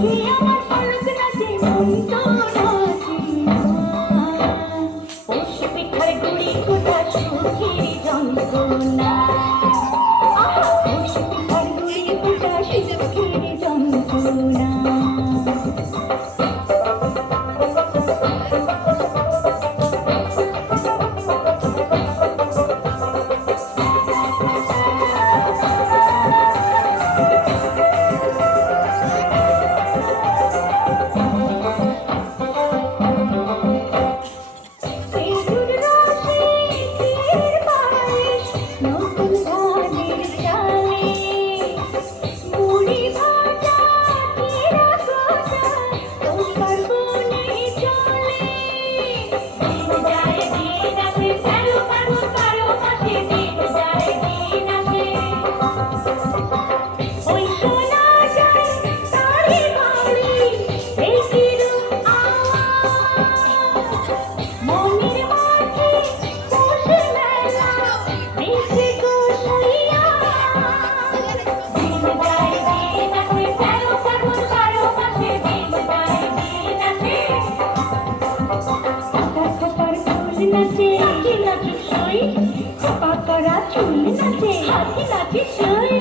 que eu ওরা চুল নাচে হাতে নাচে সই